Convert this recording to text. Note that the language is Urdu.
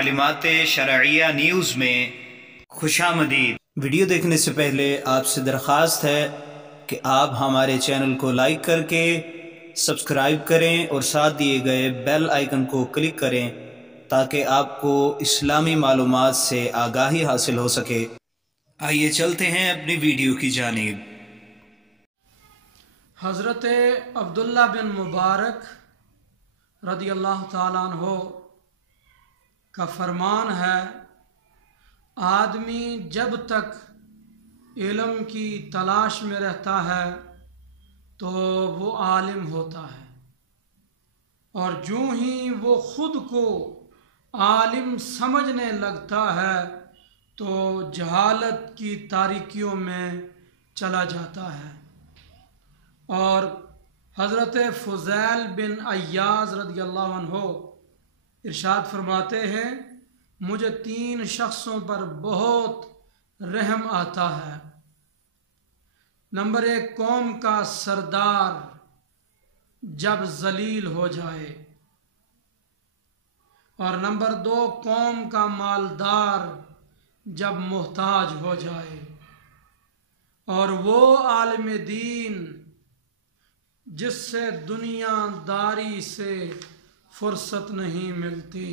تعلیمات شرعیہ نیوز میں خوش آمدید۔ ویڈیو دیکھنے سے پہلے آپ سے درخواست ہے کہ آپ ہمارے چینل کو لائک کر کے سبسکرائب کریں اور ساتھ دیے گئے بیل آئیکن کو کلک کریں تاکہ آپ کو اسلامی معلومات سے آگاہی حاصل ہو سکے۔ آئیے چلتے ہیں اپنی ویڈیو کی جانب۔ حضرت عبداللہ بن مبارک رضی اللہ تعالیٰ عنہ کا فرمان ہے، آدمی جب تک علم کی تلاش میں رہتا ہے تو وہ عالم ہوتا ہے، اور جوں ہی وہ خود کو عالم سمجھنے لگتا ہے تو جہالت کی تاریکیوں میں چلا جاتا ہے۔ اور حضرت فضیل بن عیاض رضی اللہ عنہ ارشاد فرماتے ہیں، مجھے 3 شخصوں پر بہت رحم آتا ہے۔ نمبر 1، قوم کا سردار جب ذلیل ہو جائے، اور نمبر 2، قوم کا مالدار جب محتاج ہو جائے، اور وہ عالم دین جس سے دنیا داری سے فرصت نہیں ملتی۔